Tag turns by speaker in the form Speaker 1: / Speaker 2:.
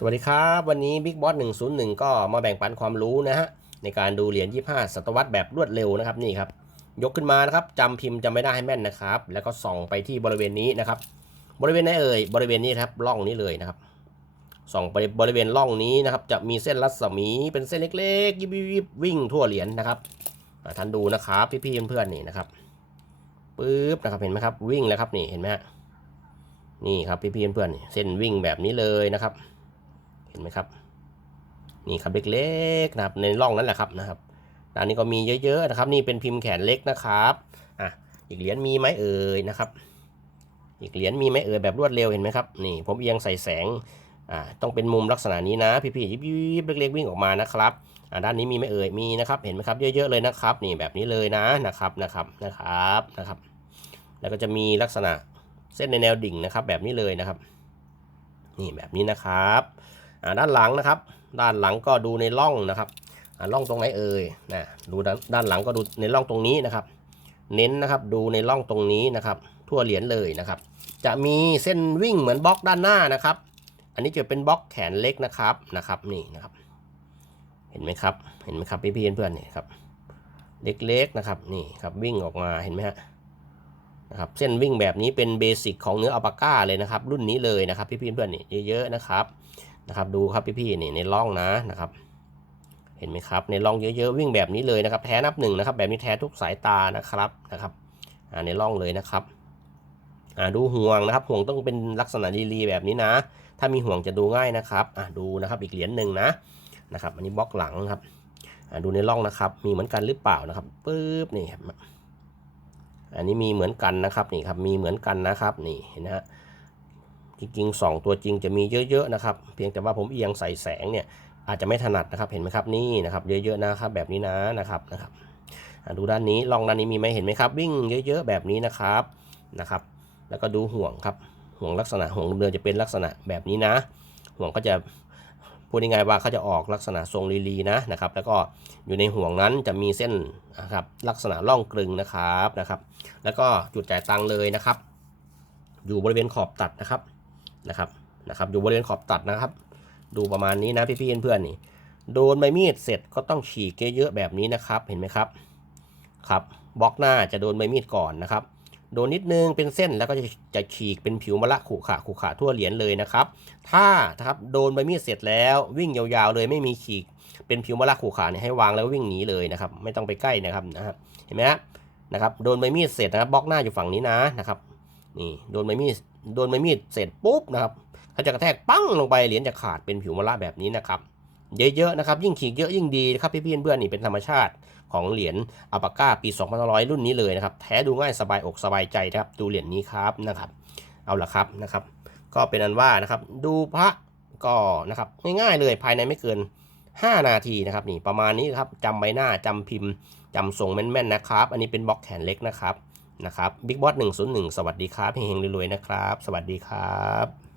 Speaker 1: สวัสดีครับ วันนี้ Big Boss 101 ก็มาแบ่งปันความรู้นะฮะ ในการดูเหรียญ 25 ศตวรรษแบบรวดเร็วนะครับนี่ครับ ยกขึ้นมานะครับจำพิมพ์จำไม่ได้ให้แม่นนะครับ แล้วก็ส่องไปที่บริเวณนี้นะครับ บริเวณไหนเอ่ยบริเวณนี้ครับร่องนี้เลยนะครับส่องไปบริเวณร่องนี้นะครับ จะมีเส้นรัศมีเป็นเส้นเล็กๆยิบยิบวิ่งทั่วเหรียญนะครับท่านดูนะครับพี่ๆเพื่อนๆนี่นะครับปึ๊บนะครับเห็นไหมครับวิ่งแล้วครับนี่เห็นไหมฮะนี่ครับพี่ๆเพื่อนๆเส้นวิ่งแบบนี้เลยนะครับ ห็นไหมครับ นี่ครับเล็กๆนะครับในร่องนั้นแหละครับนะครับด้านนี้ก็มีเยอะๆนะครับ นี่เป็นพิมพ์แขนเล็กนะครับอะอีกเหรียญมีไหมเอ่ยนะครับ อีกเหรียญมีไหมเอ่ยแบบรวดเร็วเห็นไหมครับนี่ผมเอียงใส่แสงอ่าต้องเป็นมุมลักษณะนี้นะพี่ๆยิบยิบๆเล็กๆวิ่งออกมานะครับอ่าด้านนี้มีไหมเอ่ยมีนะครับเห็นไหมครับ เยอะๆเลยนะครับ นี่แบบนี้เลยนะนะครับนะครับนะครับนะครับ แล้วก็จะมีลักษณะเส้นในแนวดิ่งนะครับ แบบนี้เลยนะครับ นี่แบบนี้นะครับ ด้านหลังนะครับ ด้านหลังก็ดูในร่องนะครับอ่าร่องตรงไหนเอ่ยนะดูด้านหลังก็ดูในร่องตรงนี้นะครับ เน้นนะครับดูในร่องตรงนี้นะครับ ทั่วเหรียญเลยนะครับ จะมีเส้นวิ่งเหมือนบล็อกด้านหน้านะครับ อันนี้จะเป็นบล็อกแขนเล็กนะครับนะครับนี่นะครับ เห็นไหมครับเห็นไหมครับพี่พี่ๆเพื่อนๆนี่ครับเล็กๆนะครับนี่ครับวิ่งออกมาเห็นไหมฮะนะครับเส้นวิ่งแบบนี้เป็นเบสิกของเนื้ออัลปาก้าเลยนะครับ รุ่นนี้เลยนะครับพี่พี่ๆเพื่อนๆนี่เยอะๆนะครับ นะครับดูครับพี่ๆนี่ในร่องนะนะครับ เห็นไหมครับในร่องเยอะๆวิ่งแบบนี้เลยนะครับ แท้นับหนึ่งนะครับ แบบนี้แท้ทุกสายตานะครับนะครับอ่าในร่องเลยนะครับอ่าดูห่วงนะครับห่วงต้องเป็นลักษณะรีๆแบบนี้นะ ถ้ามีห่วงจะดูง่ายนะครับอ่าดูนะครับอีกเหรียญหนึ่งนะนะครับ อันนี้บล็อกหลังครับอ่าดูในร่องนะครับ มีเหมือนกันหรือเปล่านะครับปึ๊บนี่ครับอันนี้มีเหมือนกันนะครับนี่ครับมีเหมือนกันนะครับนี่เห็นนะฮะ จริงๆสองตัวจริงจะมีเยอะๆนะครับ เพียงแต่ว่าผมเอียงใส่แสงเนี่ยอาจจะไม่ถนัดนะครับเห็นไหมครับนี่นะครับเยอะๆนะครับแบบนี้นะนะครับนะครับดูด้านนี้ลองด้านนี้มีไหมเห็นไหมครับ วิ่งเยอะๆแบบนี้นะครับนะครับ แล้วก็ดูห่วงครับห่วงลักษณะห่วงเรือจะเป็นลักษณะแบบนี้นะ ห่วงก็จะพูดง่ายๆว่าเขาจะออกลักษณะทรงลีๆนะนะครับ แล้วก็อยู่ในห่วงนั้นจะมีเส้นนะครับลักษณะร่องกลึงนะครับนะครับ แล้วก็จุดจ่ายตังค์เลยนะครับ อยู่บริเวณขอบตัดนะครับ นะครับนะครับอยู่บริเวณขอบตัดนะครับ ดูประมาณนี้นะพี่ๆเพื่อนๆนี่ โดนใบมีดเสร็จก็ต้องฉีกเยอะๆแบบนี้นะครับเห็นไหมครับครับบล็อกหน้าจะโดนใบมีดก่อนนะครับ โดนนิดนึงเป็นเส้นแล้วก็จะจะฉีกเป็นผิวมะละขู่ขาขู่ขาทั่วเหรียญเลยนะครับ ถ้านะครับโดนใบมีดเสร็จแล้ววิ่งยาวๆเลยไม่มีฉีกเป็นผิวมะละขู่ขาเนี่ยให้วางแล้ววิ่งหนีเลยนะครับ ไม่ต้องไปใกล้นะครับนะครับเห็นไหมครับนะครับโดนใบมีดเสร็จนะครับบล็อกหน้าอยู่ฝั่งนี้นะนะครับนี่โดนใบมีด โดนไม้มีดเสร็จปุ๊บนะครับเขาจะกระแทกปั้งลงไปเหรียญจะขาดเป็นผิวมะระแบบนี้นะครับเยอะๆนะครับยิ่งขีดเยอะยิ่งดีนะครับพี่ๆเพื่อนๆนี่เป็นธรรมชาติของเหรียญอัปก้าปี2500 รุ่นนี้เลยนะครับแท้ดูง่ายสบายอกสบายใจนะครับดูเหรียญนี้ครับนะครับเอาละครับนะครับ ก็เป็นอันว่านะครับดูพระก็นะครับง่ายๆเลยภายในไม่เกิน 5 นาทีนะครับนี่ประมาณนี้ครับจำใบหน้าจำพิมพ์จำทรงแม่นๆนะครับ อันนี้เป็นบล็อกแขนเล็กนะครับ นะครับบิ๊กบอส101 สวัสดีครับเฮงๆรวยๆนะครับ สวัสดีครับ